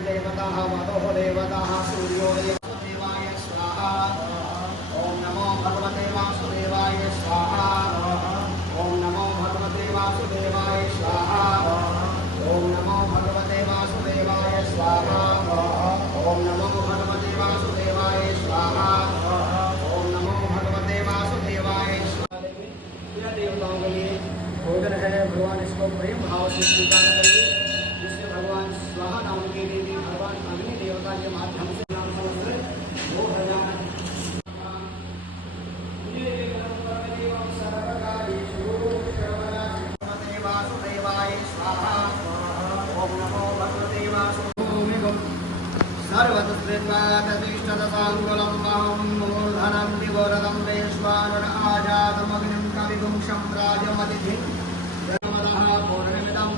देवताः वतोः देवताः सूर्यो देवाय स्वाहा। ओम नमो भगवते वासुदेवाय स्वाहा। ओम नमो भगवते वासुदेवाय स्वाहा। ओम नमो भगवते वासुदेवाय स्वाहा। ओम नमो भगवते वासुदेवाय स्वाहा। ओम नमो भगवते वासुदेवाय स्वाहा। यह देवताओं के लिए भोजन है, भगवान इसको प्रेम भाव से स्वीकार करिए, जिससे भगवान स्वाहा नाम के देवी भगवान अग्नि देवता के माध्यम से नाम समस्त हो जाए। वासुदेवाय स्वाहा। ओम नमो भगवते वासुदेवाय। सर्वतस्त्रित्वादतिष्ठदसाङ्गुलं महं मूर्धनं विवरदं वैश्वानर आजातमग्निं कविगुं सम्राजमतिथिं जनमदः पूर्णमिदम्।